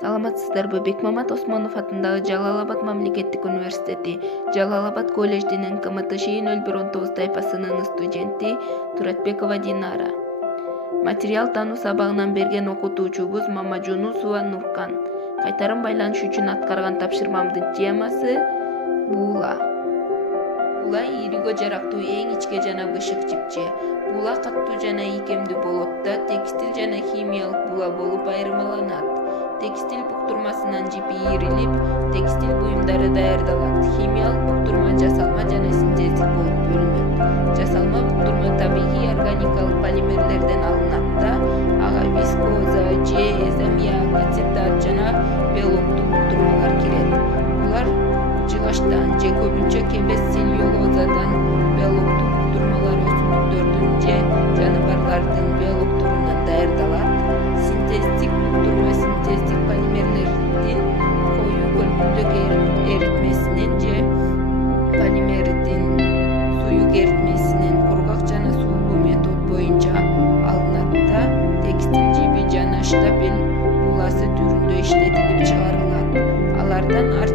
Саламатсыздарбы? Бекмамат Осмонов атындагы Жалал Абад мамлекеттик университети, Жалал Абад колледждин НКМТ ШИ-019 тайпасынын студенти Туратбекова Динара. Материал таануу сабагынан берген окутуучубуз Мамажунусова Нуркан. Кайтарым байланыш үчүн аткарган тапшырмамдын темасы буула. Буула ийрүүгө жарактуу эң ичке жана бышык жипче. Буула каттуу жана ийкемдүү болот да текстиль жана химиялык буула болуп айырмаланат. Текстиль буктурмасынан жипи ийрилип, текстиль буюмдары даярдалат. Химиялык буктурма жасалма жана синтездик болуп бөлүнөт. Жасалма буктурма табигый органикалык полимерлерден алынат да, ага вискоза, жез, аммиак, ацетат жана белоктуу буктурмалар кирет. Булар жыгачтан же көбүнчө кебес целлюлозадан белоктуу буктурмалар өсүмдүктөрдүн же жаныбарлардын белокторунан даярдалат. Синтездик буктурма синтездик полимерлердин коюу көлкүндүк эритмесинен же полимердин суюк эритмесинен кургак жана сулуу метод боюнча алынат да текстиль жиби жана штапель бууласы түрүндө иштетилип чыгарылат. Алардан ар